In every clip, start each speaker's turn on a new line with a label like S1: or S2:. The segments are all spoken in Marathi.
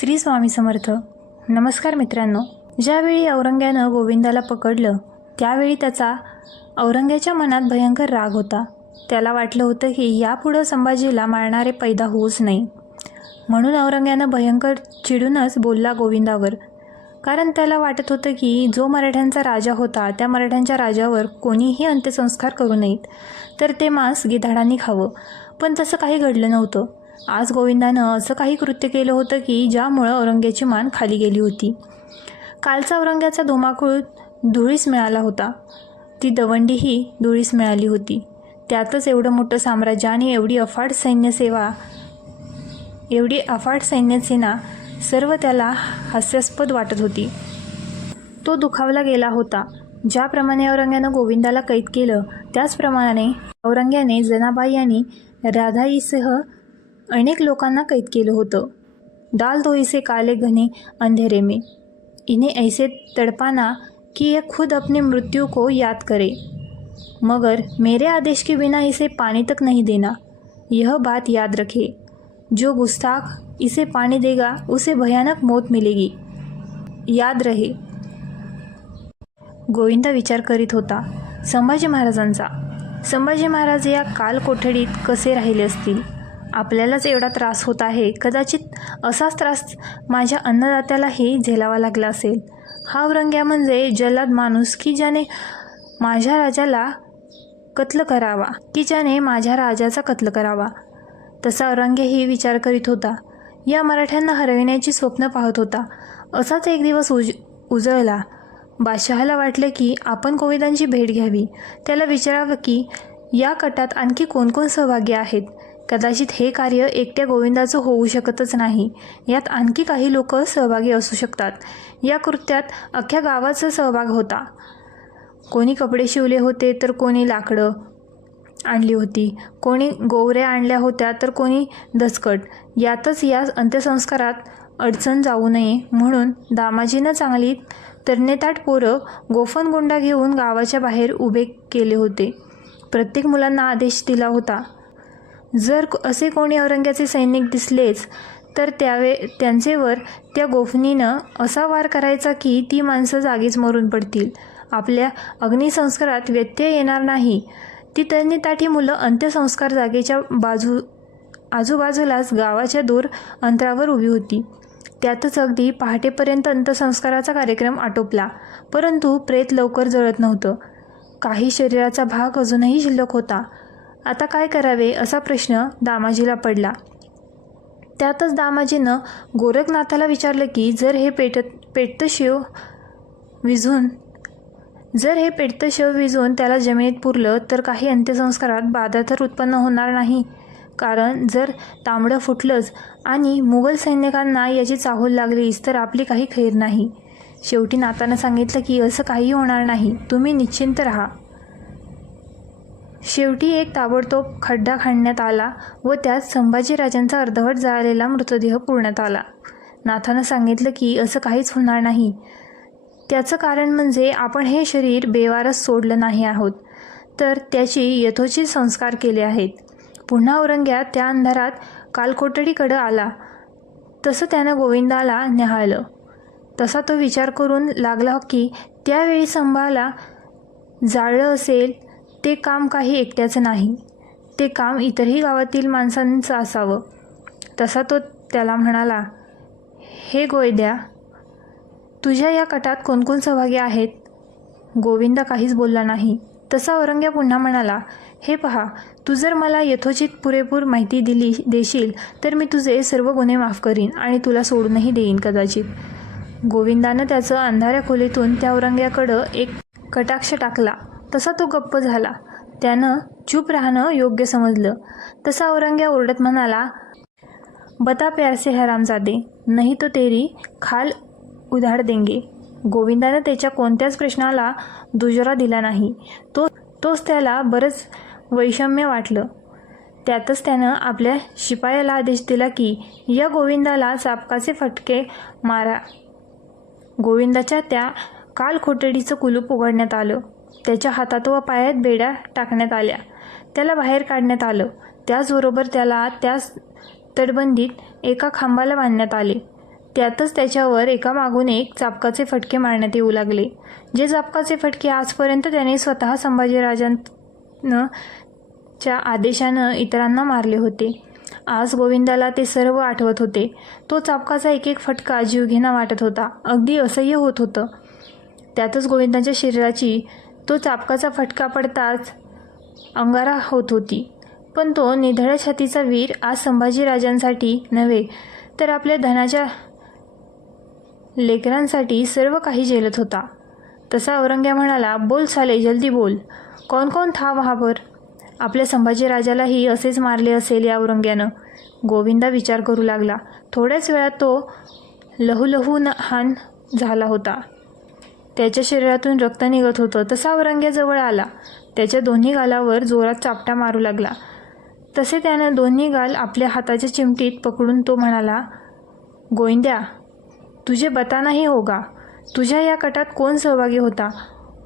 S1: श्री स्वामी समर्थ. नमस्कार मित्रांनो ज्यावेळी औरंग्यानं गोविंदाला पकडलं त्यावेळी त्याचा औरंग्याच्या मनात भयंकर राग होता. त्याला वाटलं होतं की यापुढं संभाजीला मारणारे पैदा होऊच नाही. म्हणून औरंग्यानं भयंकर चिडूनच बोलला गोविंदावर. कारण त्याला वाटत होतं की जो मराठ्यांचा राजा होता त्या मराठ्यांच्या राजावर कोणीही अंत्यसंस्कार करू नयेत. तर ते मांस गिधाडांनी खावं. पण तसं काही घडलं नव्हतं. आज गोविंदानं असं काही कृत्य केलं होतं की ज्यामुळं औरंग्याची मान खाली गेली होती. कालचा औरंग्याचा धुमाकूळ धुळीस मिळाला होता. ती दवंडीही धुळीस मिळाली होती. त्यातच एवढं मोठं साम्राज्य आणि एवढी अफाट सैन्यसेवा एवढी अफाट सैन्यसेना सर्व त्याला हास्यास्पद वाटत होती. तो दुखावला गेला होता. ज्याप्रमाणे औरंग्यानं गोविंदाला कैद केलं त्याचप्रमाणे औरंग्याने जनाबाई आणि राधाईसह अनेक लोकांना कैद केलं होतं. डाल धोईसे इसे काले घने अंधेरे में. इन्हें ऐसे तड़पाना कि यह खुद अपने मृत्यु को याद करे. मगर मेरे आदेश के बिना इसे पानी तक नहीं देना. यह बात याद रखे. जो गुस्ताख इसे पानी देगा उसे भयानक मौत मिलेगी. याद रहे. गोविंदा विचार करीत होता संभाजी महाराजांचा. संभाजी महाराज या काल कोठडीत कसे राहिले असतील? आपल्यालाच एवढा त्रास होत आहे. कदाचित असाच त्रास माझ्या अन्नदात्यालाही झेलावा लागला असेल. हा औरंग्या म्हणजे जल्लाद माणूस की ज्याने माझ्या राजाला कत्ल करावा की ज्याने माझ्या राजाचा कत्ल करावा? तसा औरंग्यही विचार करीत होता. या मराठ्यांना हरविण्याची स्वप्न पाहत होता. असाच एक दिवस उज उजळला. बादशहाला वाटलं की आपण कोविदांची भेट घ्यावी. त्याला विचारावं की या कटात आणखी कोण कोण सहभागी आहेत? कदाचित हे कार्य एकट्या गोविंदाचं होऊ शकतच नाही. यात आणखी काही लोक सहभागी असू शकतात. या कृत्यात अख्ख्या गावाचा सहभाग होता. कोणी कपडे शिवले होते तर कोणी लाकडं आणली होती. कोणी गोवऱ्या आणल्या होत्या तर कोणी दसकट. यातच या अंत्यसंस्कारात अडचण जाऊ नये म्हणून दामाजीनं चांगली तरणेताट पोरं गोफनगुंडा घेऊन गावाच्या बाहेर उभे केले होते. प्रत्येक मुलांना आदेश दिला होता. जर असे कोणी औरंग्याचे सैनिक दिसलेच तर त्यावे त्यांचेवर त्या गोफणीनं असा वार करायचा की ती माणसं जागीच मरून पडतील. आपल्या अग्निसंस्कारात व्यत्यय येणार नाही. ती तरणी मुलं अंत्यसंस्कार जागेच्या बाजू आजूबाजूलाच गावाच्या दूर अंतरावर उभी होती. त्यातच अगदी पहाटेपर्यंत अंत्यसंस्काराचा कार्यक्रम आटोपला. परंतु प्रेत लवकर जळत नव्हतं. काही शरीराचा भाग अजूनही शिल्लक होता. आता काय करावे असा प्रश्न दामाजीला पडला. त्यातच दामाजीनं गोरखनाथाला विचारलं की जर हे पेटत पेटतं शिव विझून जर हे पेटतं शव विझून त्याला जमिनीत पुरलं तर काही अंत्यसंस्कारात बाधा तर उत्पन्न होणार नाही. कारण जर तांबडं फुटलंच आणि मुघल सैनिकांना याची चाहूल लागलीच तर आपली काही खैर नाही. शेवटी नातानं सांगितलं की असं काही होणार नाही. तुम्ही निश्चिंत राहा. शेवटी एक ताबडतोब खड्डा खाणण्यात आला व त्यात संभाजीराजांचा अर्धवट जाळलेला मृतदेह पुरण्यात आला. नाथानं सांगितलं की असं काहीच होणार नाही. त्याचं कारण म्हणजे आपण हे शरीर बेवारस सोडलं नाही आहोत तर त्याची यथोचित संस्कार केले आहेत. पुन्हा औरंग्या त्या अंधारात कालकोटडीकडं आला. तसं त्यानं गोविंदाला न्याहाळलं. तसा तो विचार करून लागला की त्यावेळी संभाला जाळलं असेल ते काम काही एकट्याचं नाही. ते काम इतरही गावातील माणसांचं असावं. तसा तो त्याला म्हणाला हे गोयद्या तुझ्या या कटात कोणकोण सहभागी आहेत? गोविंद काहीच बोलला नाही. तसा औरंग्या पुन्हा म्हणाला हे पहा तू जर मला यथोचित पुरेपूर माहिती दिली देशील तर मी तुझे सर्व गुन्हे माफ करीन आणि तुला सोडूनही देईन कदाचित. गोविंदानं त्याचं अंधाऱ्या खोलीतून त्या औरंग्याकडं एक कटाक्ष टाकला. तसा तो गप्प झाला. त्यानं चूप राहणं योग्य समजलं. तसा औरंग्या ओरडत म्हणाला बता प्यारसे हरामजादे नाही तो तेरी खाल उधाड देंगे. गोविंदानं त्याच्या कोणत्याच प्रश्नाला दुजरा दिला नाही. तो तोच त्याला बरंच वैषम्य वाटलं. त्यातच त्यानं आपल्या शिपायाला आदेश दिला की या गोविंदाला चापकाचे फटके मारा. गोविंदाच्या त्या काल खोटडीचं कुलूप उघडण्यात आलं. त्याच्या हातात व पायात बेड्या टाकण्यात आल्या. त्याला बाहेर काढण्यात आलं. त्याचबरोबर त्याला त्याच तटबंदीत एका खांबाला बांधण्यात आले. त्यातच त्याच्यावर एकामागून एक चापकाचे फटके मारण्यात येऊ लागले. जे चापकाचे फटके आजपर्यंत त्याने स्वतः संभाजीराजांनं च्या आदेशानं इतरांना मारले होते. आज गोविंदाला ते सर्व आठवत होते. तो चापकाचा एक एक फटका जीवघेणा वाटत होता. अगदी असह्य होत होतं. त्यातच गोविंदाच्या शरीराची तो चापकाचा फटका पडताच अंगारा होत होती. पण तो निधड्या छातीचा वीर आज संभाजीराजांसाठी नव्हे तर आपल्या धनाच्या लेकरांसाठी सर्व काही झेलत होता. तसा औरंग्या म्हणाला बोल साले जल्दी बोल. कोण कोण था वहावर आपल्या संभाजीराजालाही असेच मारले असेल या औरंग्यानं. गोविंदा विचार करू लागला. थोड्याच वेळात तो लहूलहू न हान झाला होता. त्याच्या शरीरातून रक्त निघत होतं. तसा औरंग्याजवळ आला. त्याच्या दोन्ही गालावर जोरात चापटा मारू लागला. तसे त्यानं दोन्ही गाल आपल्या हाताच्या चिमटीत पकडून तो म्हणाला गोविंद्या तुझे बतानाही होगा. तुझ्या या कटात कोण सहभागी होता?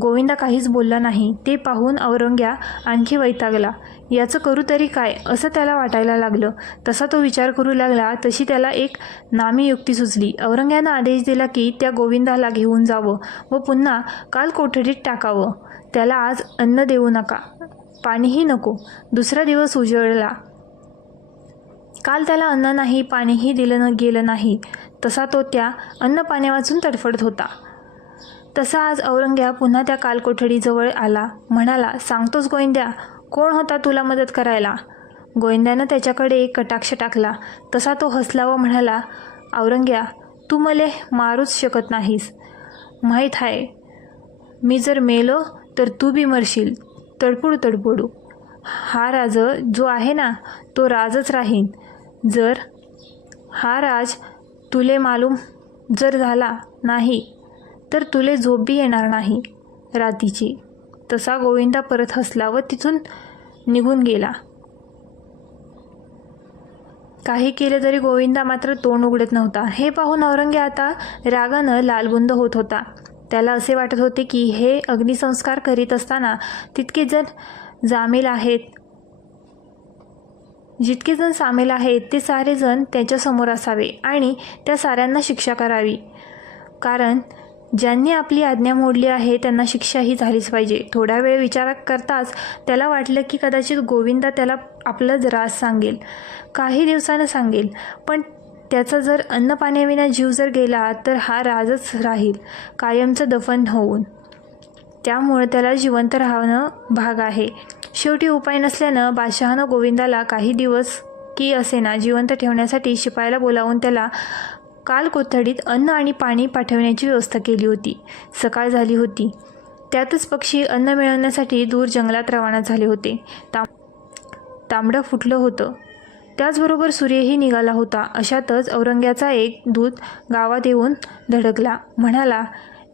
S1: गोविंदा काहीच बोलला नाही. ते पाहून औरंग्या आणखी वैतागला. याचं करू तरी काय? असं त्याला वाटायला लागलं. तसा तो विचार करू लागला तशी त्याला एक नामी युक्ती सुचली. औरंग्यानं आदेश दिला की त्या गोविंदाला घेऊन जावं व पुन्हा काल कोठडीत टाकावं. त्याला आज अन्न देऊ नका. पाणीही नको. दुसरा दिवस उजळला. काल त्याला अन्न नाही पाणीही दिलं न गेलं नाही. तसा तो त्या अन्न पाण्यावाचून तडफडत होता. तसा आज औरंग्या पुन्हा त्या कालकोठडीजवळ आला. म्हणाला सांगतोस गोविंद्या कोण होता तुला मदत करायला? गोविंद्यानं त्याच्याकडे एक कटाक्ष टाकला. तसा तो हसला व म्हणाला औरंग्या तू मले मारूच शकत नाहीस. माहीत आहे मी जर मेलो तर तू बी मरशील. तडपुड तडपुडू. हा राज जो आहे ना तो राजच राहीन. जर हा राज तुले मालूम जर झाला नाही तर तुले झोपी येणार नाही. रातीची. तसा गोविंदा परत हसला व तिथून निघून गेला. काही केले तरी गोविंदा मात्र तोंड उघडत नव्हता. हे पाहून औरंगे आता रागानं लालबुंद होत होता. त्याला असे वाटत होते की हे अग्निसंस्कार करीत असताना तितके जण जामील आहेत. जितके जण सामील आहेत ते सारे जण त्याच्यासमोर असावे आणि त्या साऱ्यांना शिक्षा करावी. कारण ज्यांनी आपली आज्ञा मोडली आहे त्यांना शिक्षा ही झालीच पाहिजे. थोडा वेळ विचार करताच त्याला वाटलं की कदाचित गोविंदा त्याला आपलंच राज सांगेल. काही दिवसानं सांगेल. पण त्याचा जर अन्नपाण्याविना जीव जर गेला तर हा राजच राहील. कायमचं दफन होऊन. त्यामुळे त्याला जिवंत राहणं भाग आहे. शेवटी उपाय नसल्यानं बादशहानं गोविंदाला काही दिवस की असेना जिवंत ठेवण्यासाठी शिपायाला बोलावून त्याला काल कोथडीत अन्न आणि पाणी पाठवण्याची व्यवस्था केली होती. सकाळ झाली होती. त्यातच पक्षी अन्न मिळवण्यासाठी दूर जंगलात रवाना झाले होते. तांब तांबडं फुटलं होतं. त्याचबरोबर सूर्यही निघाला होता. अशातच औरंग्याचा एक दूत गावात येऊन धडकला. म्हणाला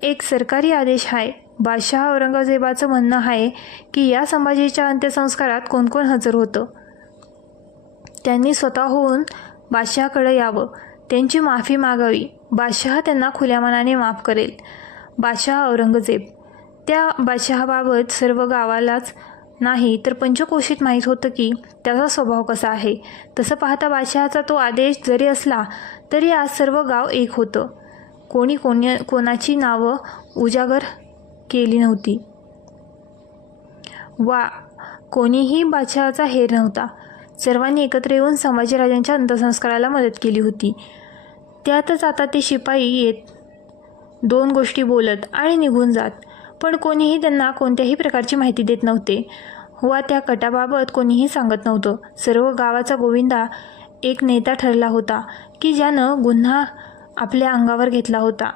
S1: एक सरकारी आदेश आहे बादशहा औरंगजेबाचं म्हणणं आहे की या संभाजीच्या अंत्यसंस्कारात कोण कोण हजर होतं? त्यांनी स्वतःहून बादशहाकडं यावं. त्यांची माफी मागावी. बादशहा त्यांना खुल्या मनाने माफ करेल. बादशहा औरंगजेब. त्या बादशहाबाबत सर्व गावालाच नाही तर पंचकोशीत माहीत होतं की त्याचा स्वभाव कसा आहे. तसं पाहता बादशहाचा तो आदेश जरी असला तरी आज सर्व गाव एक होतं. कोणी कोणी कोणाची नावं उजागर केली नव्हती. वा कोणीही बादशहाचा हेर नव्हता. सर्वांनी एकत्र येऊन संभाजीराजांच्या अंत्यसंस्काराला मदत केली होती. त्यातच आता ते शिपाई येत दोन गोष्टी बोलत आणि निघून जात. पण कोणीही त्यांना कोणत्याही प्रकारची माहिती देत नव्हते वा त्या कटाबाबत कोणीही सांगत नव्हतं. सर्व गावाचा गोविंदा एक नेता ठरला होता की ज्यानं गुन्हा आपल्या अंगावर घेतला होता.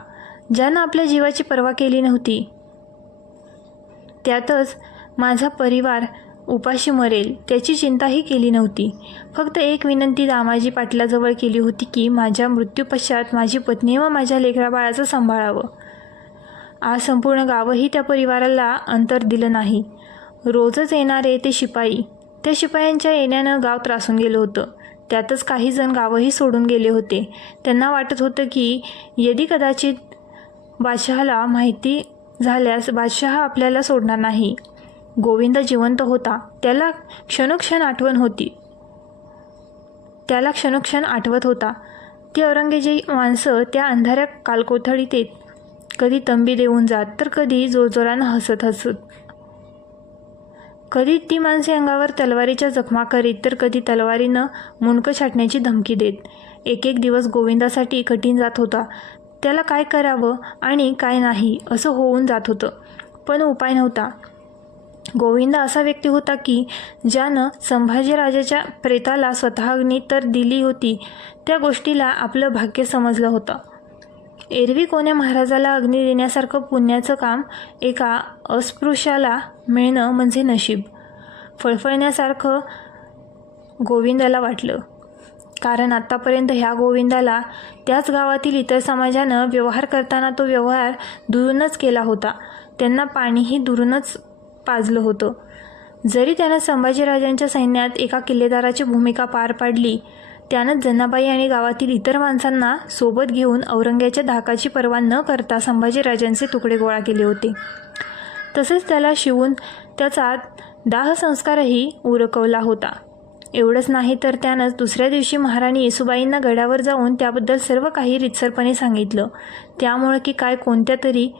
S1: ज्यानं आपल्या जीवाची पर्वा केली नव्हती. त्यातच माझा परिवार उपाशी मरेल त्याची चिंताही केली नव्हती. फक्त एक विनंती दामाजी पाटलाजवळ केली होती की माझ्या मृत्यूपश्चात माझी पत्नी व माझ्या लेकराबाळाचं सांभाळावं. आज संपूर्ण गावही त्या परिवाराला अंतर दिलं नाही. रोजच येणारे ते शिपाई. त्या शिपायांच्या येण्यानं गाव त्रासून गेलं होतं. त्यातच काही जण गावही सोडून गेले होते. त्यांना वाटत होतं की यदी कदाचित बादशहाला माहिती झाल्यास बादशहा आपल्याला सोडणार नाही. गोविंद जिवंत होता. त्याला क्षणोक्षण आठवण होती. त्याला क्षणोक्षण आठवत होता. ती औरंगजेबी माणसं त्या अंधाऱ्या कालकोथळीत येत. कधी तंबी देऊन जात तर कधी जोरजोरानं हसत हसत. कधी ती माणसे अंगावर तलवारीच्या जखमा करीत तर कधी तलवारीनं मुंडकं छाटण्याची धमकी देत. एक एक दिवस गोविंदासाठी कठीण जात होता. त्याला काय करावं आणि काय नाही असं होऊन जात होतं. पण उपाय नव्हता. गोविंद असा व्यक्ती होता की ज्यानं संभाजीराजाच्या प्रेताला स्वतःग्नी तर दिली होती त्या गोष्टीला आपलं भाग्य समजलं होतं. एरवी कोण्या महाराजाला अग्नी देण्यासारखं पुण्याचं काम एका अस्पृश्याला मिळणं म्हणजे नशीब फळफळण्यासारखं गोविंदाला वाटलं. कारण आत्तापर्यंत ह्या गोविंदाला त्याच गावातील इतर समाजानं व्यवहार करताना तो व्यवहार दुरूनच केला होता. त्यांना पाणीही दुरूनच पाजलं होतं. जरी त्यानं संभाजीराजांच्या सैन्यात एका किल्लेदाराची भूमिका पार पाडली त्यानं जनाबाई आणि गावातील इतर माणसांना सोबत घेऊन औरंग्याच्या धाकाची पर्वा न करता संभाजीराजांचे तुकडे गोळा केले होते. तसेच त्याला शिवून त्याचा दाहसंस्कारही उरकवला होता. एवढंच नाही तर त्यानंच दुसऱ्या दिवशी महाराणी येसुबाईंना गडावर जाऊन त्याबद्दल सर्व काही रितसरपणे सांगितलं. त्यामुळं की काय कोणत्या तरी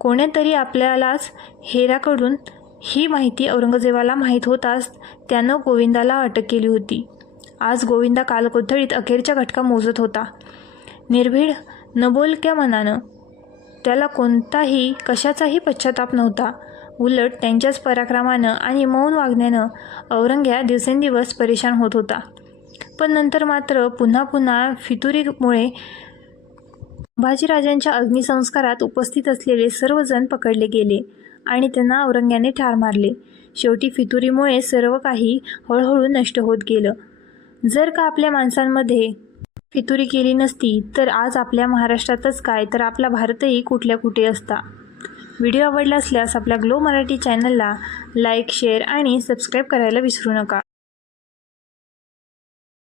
S1: कोण्यातरी आपल्यालाच हेराकडून ही माहिती औरंगजेबाला माहीत होताच त्यानं गोविंदाला अटक केली होती. आज गोविंदा कालकोथळीत अखेरच्या घटका मोजत होता. निर्भीड नबोलक्या मनानं. त्याला कोणताही कशाचाही पश्चाताप नव्हता. उलट त्यांच्याच पराक्रमानं आणि मौन वागण्यानं औरंग्या दिवसेंदिवस परेशान होत होता. पण नंतर मात्र पुन्हा पुन्हा फितुरीमुळे बाजीराजांच्या अग्निसंस्कारात उपस्थित असलेले सर्वजण पकडले गेले. आणि त्यांना औरंग्याने ठार मारले. शेवटी फितुरीमुळे सर्व काही हळूहळू नष्ट होत गेलं. जर का आपल्या माणसांमध्ये फितुरी केली नसती तर आज आपल्या महाराष्ट्रातच काय तर आपला भारतही कुठल्या कुठे असता? व्हिडिओ आवडला असल्यास आपल्या ग्लो मराठी चॅनलला लाईक शेअर आणि सबस्क्राईब करायला विसरू नका.